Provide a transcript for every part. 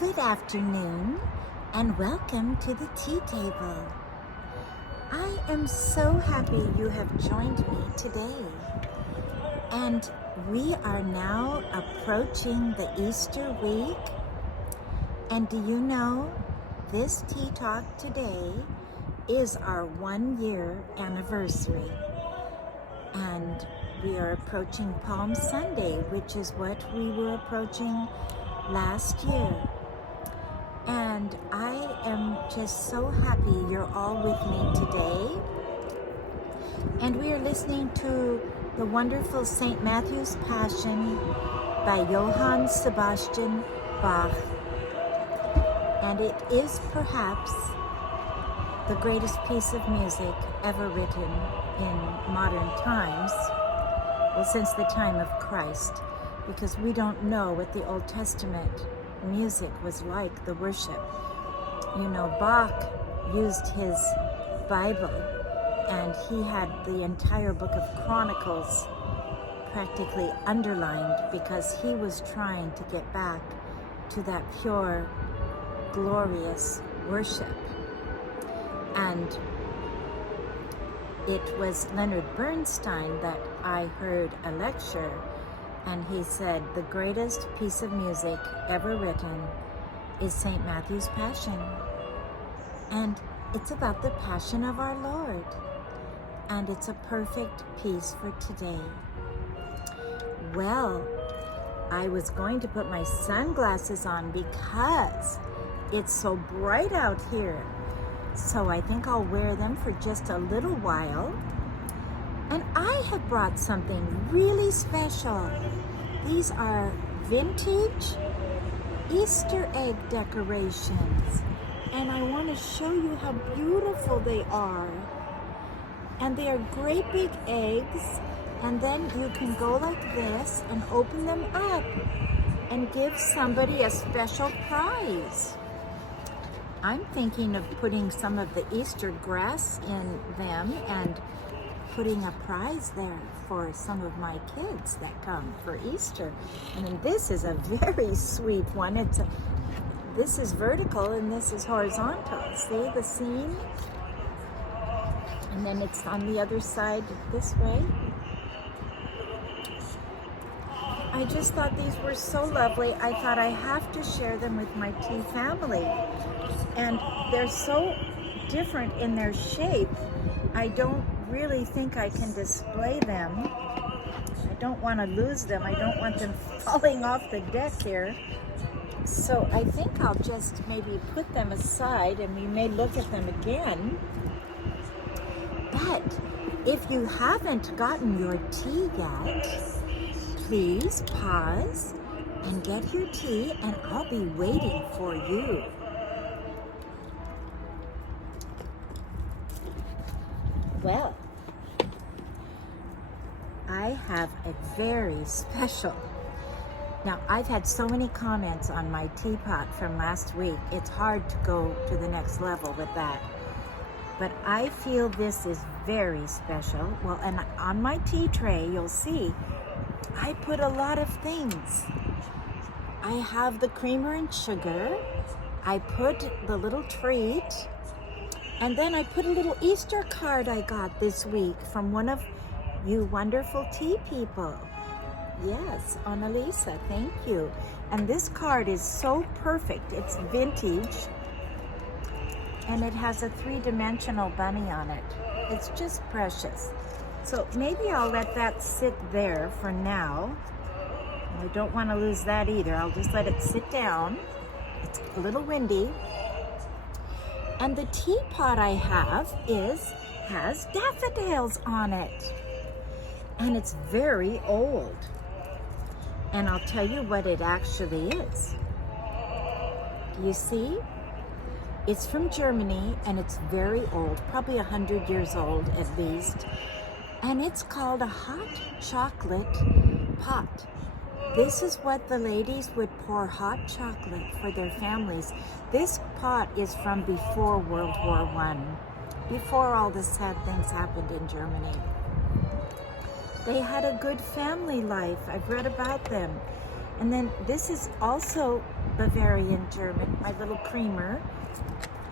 Good afternoon, and welcome to the tea table. I am so happy you have joined me today. And we are now approaching the Easter week. And do you know, this tea talk today is our 1-year anniversary. And we are approaching Palm Sunday, which is what we were approaching last year. And I am just so happy you're all with me today. And we are listening to the wonderful St. Matthew's Passion by Johann Sebastian Bach. And it is perhaps the greatest piece of music ever written in modern times, well, since the time of Christ, because we don't know what the Old Testament music was like, the worship. You know, Bach used his Bible, and he had the entire book of Chronicles practically underlined because he was trying to get back to that pure, glorious worship. And it was Leonard Bernstein that I heard a lecture, and he said the greatest piece of music ever written is St. Matthew's Passion. And it's about the Passion of our Lord. And it's a perfect piece for today. Well, I was going to put my sunglasses on because it's so bright out here. So I think I'll wear them for just a little while. And I have brought something really special. These are vintage Easter egg decorations. And I want to show you how beautiful they are. And they are great big eggs. And then you can go like this and open them up and give somebody a special prize. I'm thinking of putting some of the Easter grass in them and putting a prize there for some of my kids that come for Easter. And then this is a very sweet one. This is vertical and this is horizontal. See the seam? And then it's on the other side this way. I just thought these were so lovely. I thought I have to share them with my tea family. And they're so different in their shape. I don't really think I can display them. I don't want to lose them. I don't want them falling off the deck here. So I think I'll just maybe put them aside and we may look at them again. But if you haven't gotten your tea yet, please pause and get your tea and I'll be waiting for you. Well, I have a very special. Now, I've had so many comments on my teapot from last week. It's hard to go to the next level with that. But I feel this is very special. Well, and on my tea tray, you'll see, I put a lot of things. I have the creamer and sugar. I put the little treat. And then I put a little Easter card I got this week from one of you wonderful tea people. Yes, Annalisa, thank you. And this card is so perfect. It's vintage. And it has a 3-dimensional bunny on it. It's just precious. So maybe I'll let that sit there for now. I don't want to lose that either. I'll just let it sit down. It's a little windy. And the teapot I have has daffodils on it. And it's very old. And I'll tell you what it actually is. Do you see? It's from Germany and it's very old, probably 100 years old at least. And it's called a hot chocolate pot. This is what the ladies would pour hot chocolate for their families. This pot is from before World War I, before all the sad things happened in Germany. They had a good family life. I've read about them. And then this is also Bavarian German, my little creamer,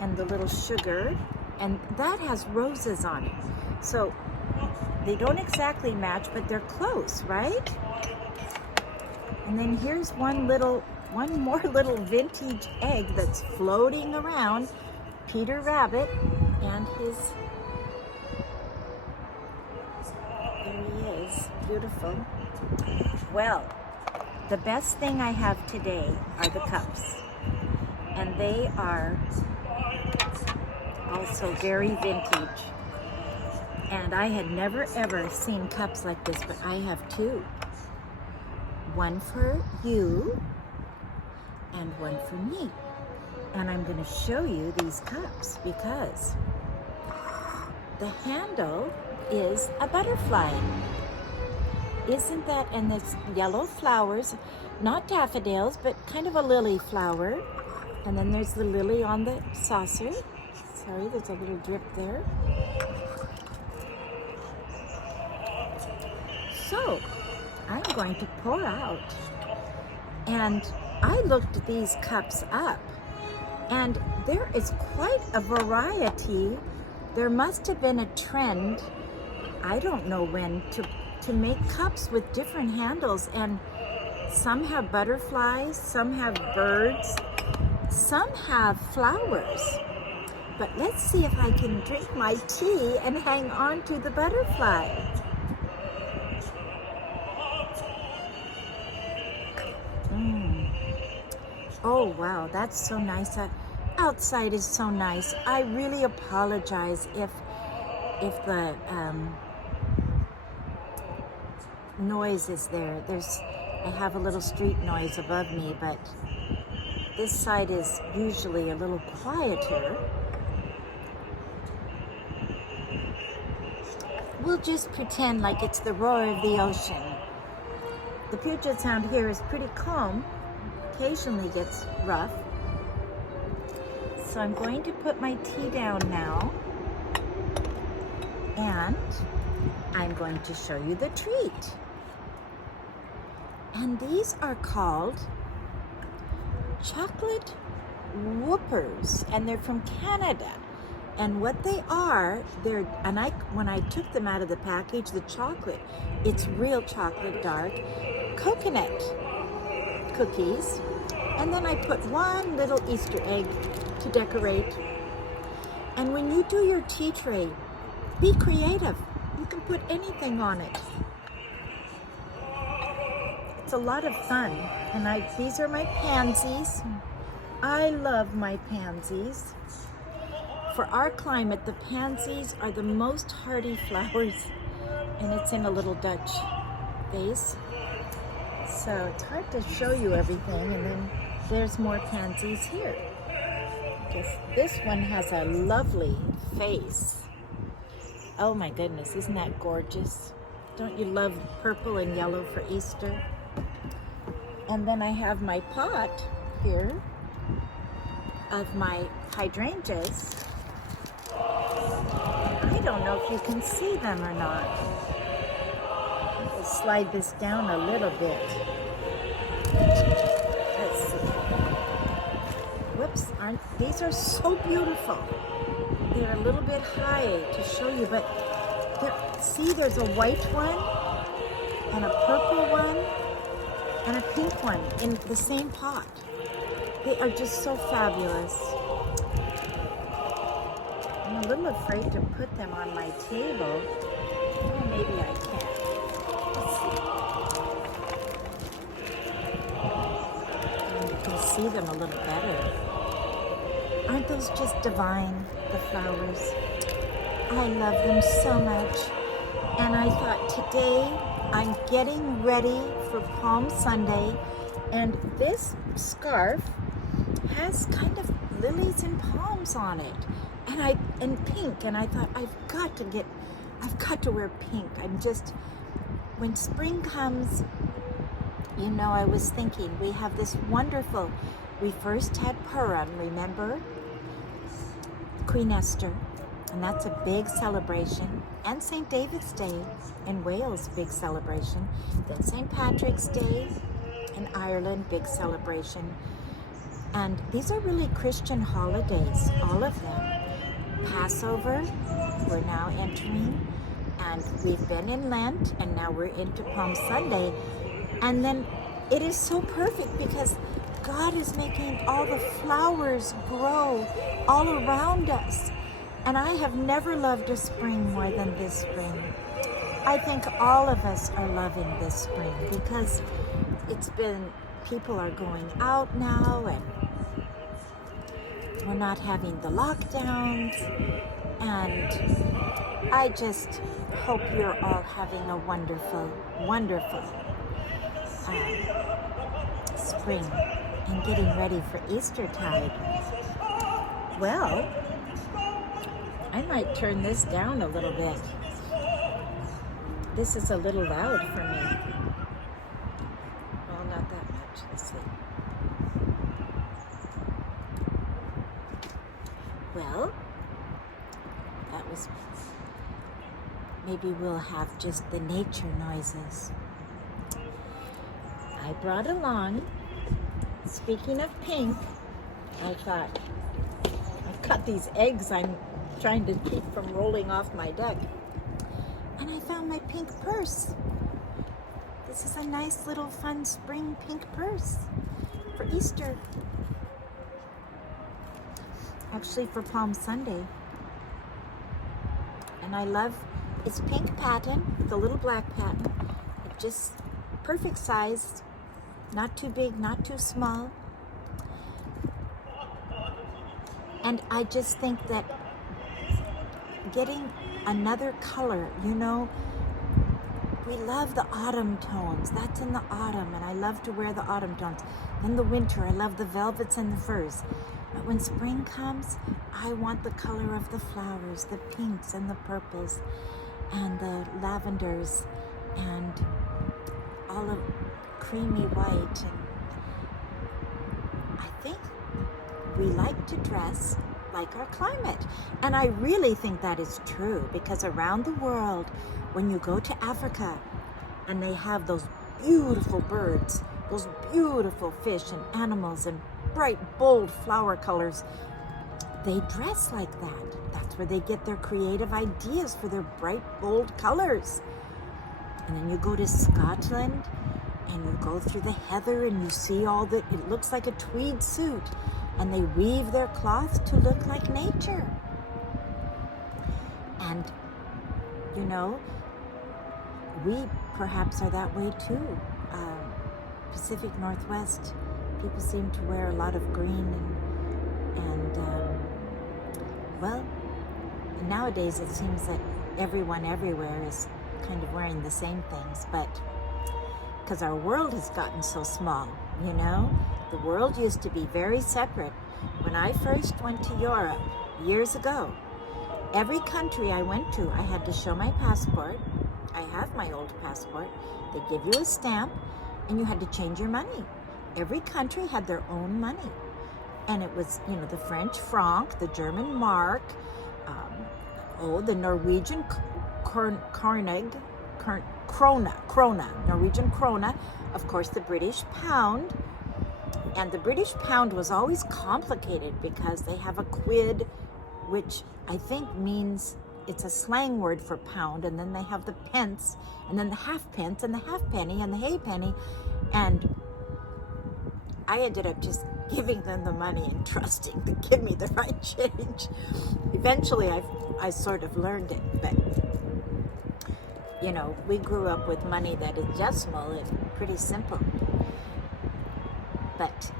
and the little sugar, and that has roses on it. So they don't exactly match, but they're close, right? And then here's one more little vintage egg that's floating around. Peter Rabbit and his, there he is, beautiful. Well, the best thing I have today are the cups. And they are also very vintage. And I had never ever seen cups like this, but I have two. One for you and one for me. And I'm going to show you these cups because the handle is a butterfly. Isn't that, and it's yellow flowers, not daffodils, but kind of a lily flower. And then there's the lily on the saucer. Sorry, there's a little drip there. So, I'm going to pour out. And I looked these cups up, and there is quite a variety. There must have been a trend, I don't know when, to make cups with different handles, and some have butterflies, some have birds, some have flowers. But let's see if I can drink my tea and hang on to the butterfly. Oh wow, that's so nice. Outside is so nice. I really apologize if the noise is there. I have a little street noise above me, but this side is usually a little quieter. We'll just pretend like it's the roar of the ocean. The Puget Sound here is pretty calm. Occasionally gets rough. So I'm going to put my tea down now, and I'm going to show you the treat. And these are called chocolate whoopers, and they're from Canada. And what they are, when I took them out of the package, the chocolate, it's real chocolate, dark, coconut cookies. And then I put one little Easter egg to decorate. And when you do your tea tray, be creative. You can put anything on it. It's a lot of fun. And these are my pansies. I love my pansies. For our climate, the pansies are the most hardy flowers, and it's in a little Dutch vase. So it's hard to show you everything, and then there's more pansies here. This one has a lovely face. Oh my goodness, isn't that gorgeous? Don't you love purple and yellow for Easter? And then I have my pot here of my hydrangeas. I don't know if you can see them or not. I'll slide this down a little bit. Let's see. Whoops, these are so beautiful. They're a little bit high to show you, but see, there's a white one and a purple one and a pink one in the same pot. They are just so fabulous. I'm a little afraid to put them on my table. Oh, maybe I can. Let's see. And you can see them a little better. Aren't those just divine, the flowers? I love them so much. And I thought today I'm getting ready for Palm Sunday, and this scarf has kind of lilies and palms on it. And pink, and I thought I've got to wear pink. When spring comes, you know, I was thinking we have this wonderful, we first had Purim, remember? Queen Esther, and that's a big celebration, and St. David's Day in Wales, big celebration. Then St. Patrick's Day in Ireland, big celebration. And these are really Christian holidays, all of them. Passover, we're now entering, and we've been in Lent, and now we're into Palm Sunday. And then it is so perfect because God is making all the flowers grow all around us. And I have never loved a spring more than this spring. I think all of us are loving this spring because it's been, people are going out now and we're not having the lockdowns. And I just hope you're all having a wonderful, wonderful spring and getting ready for Eastertide. Well, I might turn this down a little bit. This is a little loud for me. Well, not that much. Let's see. Well, that was, maybe we'll have just the nature noises. I brought along, speaking of pink, I thought, I've got these eggs I'm trying to keep from rolling off my deck. And I found my pink purse. This is a nice little fun spring pink purse for Easter. Actually for Palm Sunday. And I love, it's pink pattern, the little black pattern. It just perfect size, not too big, not too small. And I just think that getting another color, you know, we love the autumn tones. That's in the autumn, and I love to wear the autumn tones. In the winter, I love the velvets and the furs. But when spring comes, I want the color of the flowers, the pinks and the purples and the lavenders and all of creamy white. And I think we like to dress like our climate. And I really think that is true because around the world, when you go to Africa and they have those beautiful birds, those beautiful fish and animals and bright, bold flower colors, they dress like that. That's where they get their creative ideas for their bright, bold colors. And then you go to Scotland and you go through the heather and you see all the, it looks like a tweed suit. And they weave their cloth to look like nature. And, you know, we perhaps are that way too. Pacific Northwest, people seem to wear a lot of green and well, nowadays it seems that everyone everywhere is kind of wearing the same things, but because our world has gotten so small, you know? The world used to be very separate. When I first went to Europe years ago, every country I went to, I had to show my passport. I have my old passport. They give you a stamp and you had to change your money. Every country had their own money. And it was, you know, the French franc, the German mark, the Norwegian krona, Norwegian krona, of course the British pound. And the British pound was always complicated because they have a quid, which I think means it's a slang word for pound, and then they have the pence, and then the halfpence, and the halfpenny, and the halfpenny. And I ended up just giving them the money and trusting to give me the right change. Eventually, I sort of learned it, but you know, we grew up with money that is decimal and pretty simple. But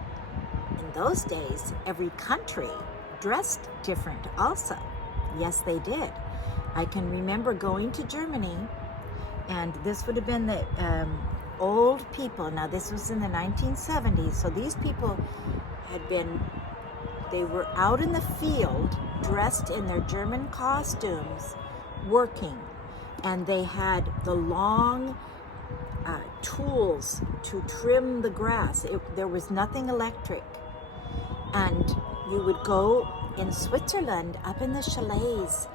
in those days, every country dressed different also. Yes, they did. I can remember going to Germany, and this would have been the old people. Now, this was in the 1970s, so these people they were out in the field, dressed in their German costumes, working, and they had the long tools to trim the grass. There was nothing electric. And you would go in Switzerland up in the chalets.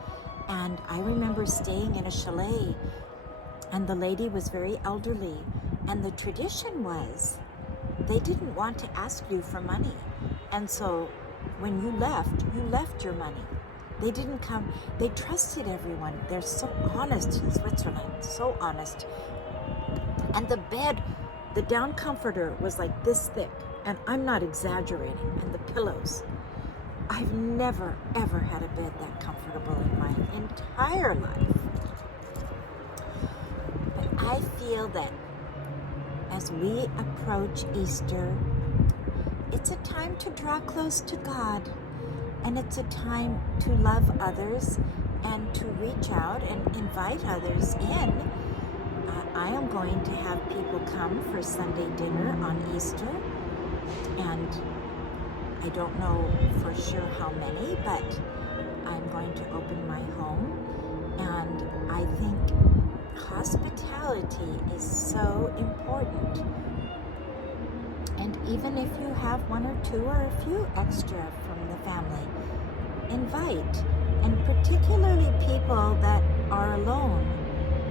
And I remember staying in a chalet and the lady was very elderly. And the tradition was they didn't want to ask you for money. And so when you left your money. They didn't come, they trusted everyone. They're so honest in Switzerland, so honest. And the bed, the down comforter was like this thick, and I'm not exaggerating, and the pillows. I've never, ever had a bed that comfortable in my entire life. But I feel that as we approach Easter, it's a time to draw close to God, and it's a time to love others and to reach out and invite others in. I am going to have people come for Sunday dinner on Easter, and I don't know for sure how many, but I'm going to open my home, and I think hospitality is so important. And even if you have one or two or a few extra from the family, invite, and particularly people that are alone,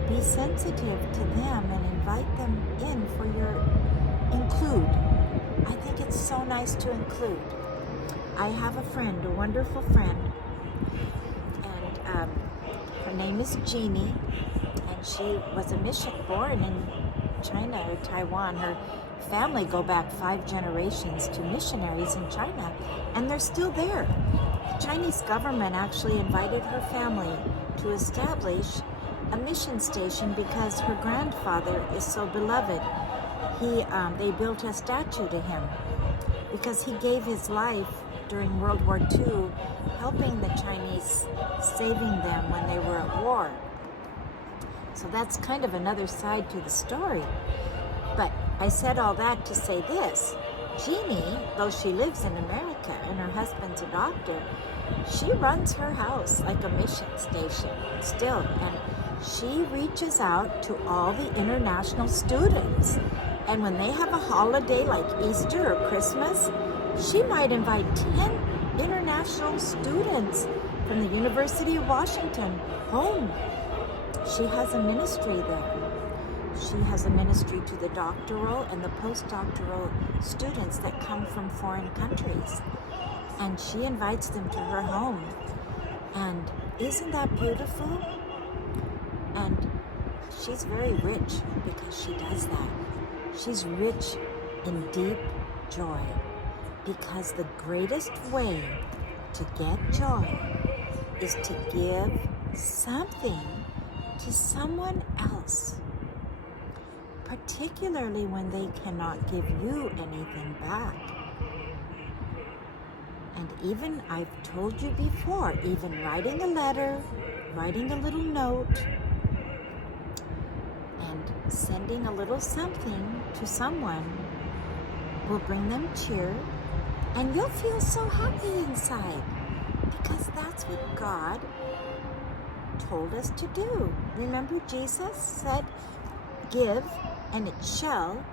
be sensitive to them and invite them in for your include. I think it's so nice to include. I have a friend, a wonderful friend, and her name is Jeannie, and she was born in China or Taiwan. Her family go back 5 generations to missionaries in China, and they're still there. The Chinese government actually invited her family to establish a mission station because her grandfather is so beloved. They built a statue to him because he gave his life during World War II, helping the Chinese, saving them when they were at war. So that's kind of another side to the story. But I said all that to say this. Jeannie, though she lives in America and her husband's a doctor, she runs her house like a mission station still. And she reaches out to all the international students. And when they have a holiday like Easter or Christmas, she might invite 10 international students from the University of Washington home. She has a ministry there. She has a ministry to the doctoral and the postdoctoral students that come from foreign countries. And she invites them to her home. And isn't that beautiful? And she's very rich because she does that. She's rich in deep joy because the greatest way to get joy is to give something to someone else, particularly when they cannot give you anything back. And even, I've told you before, even writing a letter, writing a little note, and sending a little something to someone will bring them cheer, and you'll feel so happy inside because that's what God told us to do. Remember, Jesus said, "Give, and it shall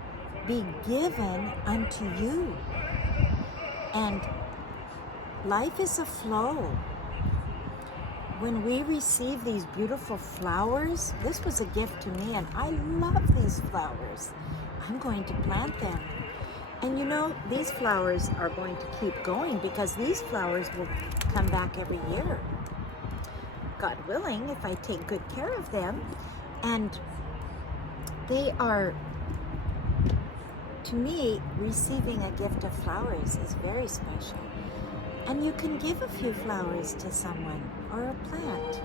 be given unto you." And life is a flow. When we receive these beautiful flowers, this was a gift to me, and I love these flowers. I'm going to plant them. And you know, these flowers are going to keep going because these flowers will come back every year. God willing, if I take good care of them. And they are, to me, receiving a gift of flowers is very special. And you can give a few flowers to someone or a plant.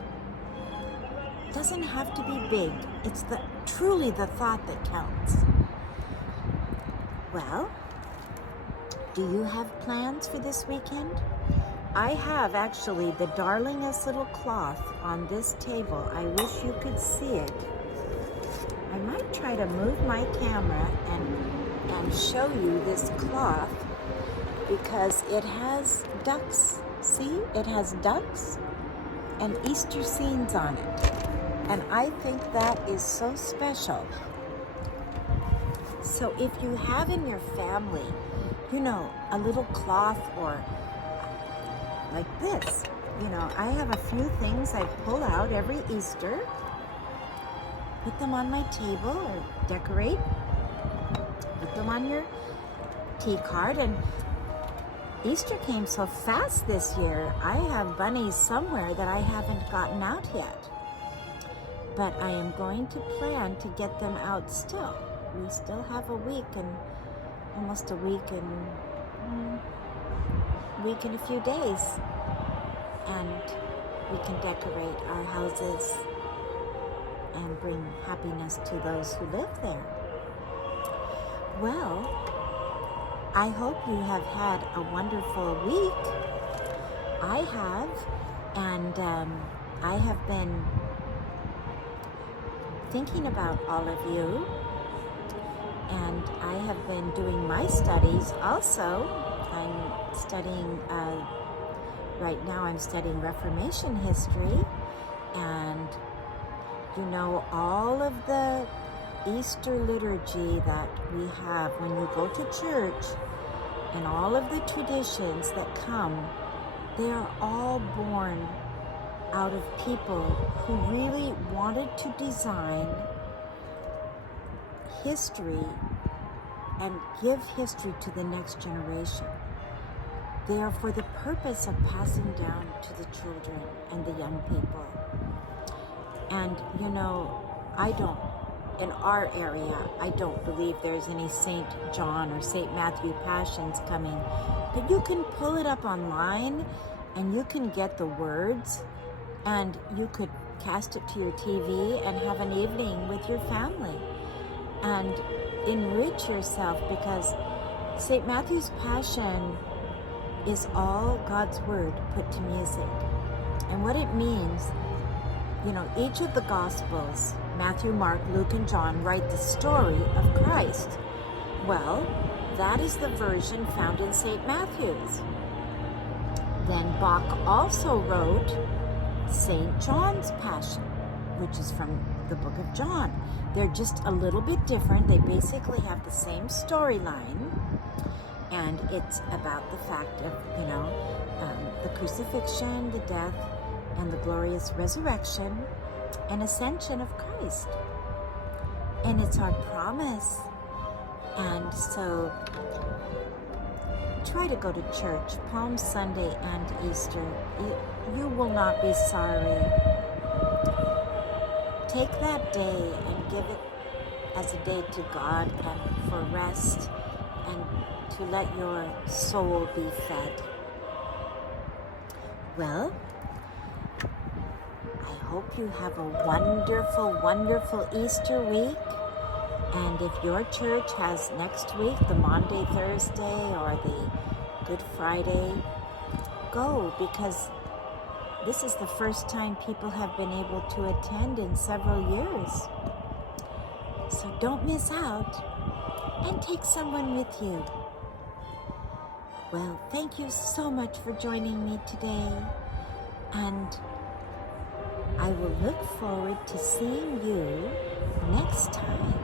It doesn't have to be big. It's truly the thought that counts. Well, do you have plans for this weekend? I have actually the darlingest little cloth on this table. I wish you could see it. I might try to move my camera and show you this cloth because it has ducks. See, it has ducks and Easter scenes on it. And I think that is so special. So if you have in your family, you know, a little cloth or like this, you know, I have a few things I pull out every Easter, put them on my table or decorate, put them on your tea card, and Easter came so fast this year. I have bunnies somewhere that I haven't gotten out yet. But I am going to plan to get them out still. We still have a week and almost a week and a few days. And we can decorate our houses and bring happiness to those who live there. Well, I hope you have had a wonderful week. I have, and I have been thinking about all of you, and I have been doing my studies also. I'm studying, right now I'm studying Reformation history, and you know, all of the Easter liturgy that we have when you go to church, and all of the traditions that come, they are all born out of people who really wanted to design history and give history to the next generation. They are for the purpose of passing down to the children and the young people. And you know, in our area, I don't believe there's any St. John or St. Matthew Passions coming, but you can pull it up online and you can get the words, and you could cast it to your TV and have an evening with your family and enrich yourself, because St. Matthew's Passion is all God's Word put to music. And what it means, you know, each of the Gospels, Matthew, Mark, Luke, and John, write the story of Christ. Well, that is the version found in St. Matthew's. Then Bach also wrote St. John's Passion, which is from the book of John. They're just a little bit different. They basically have the same storyline, and it's about the fact of, you know, the crucifixion, the death, and the glorious resurrection and ascension of Christ. And it's our promise. And so try to go to church, Palm Sunday and Easter. You will not be sorry. Take that day and give it as a day to God and for rest, and to let your soul be fed. Well, I hope you have a wonderful, wonderful Easter week. And if your church has next week, the Maundy Thursday or the Good Friday, go, because this is the first time people have been able to attend in several years. So don't miss out, and take someone with you. Well, thank you so much for joining me today, and I will look forward to seeing you next time.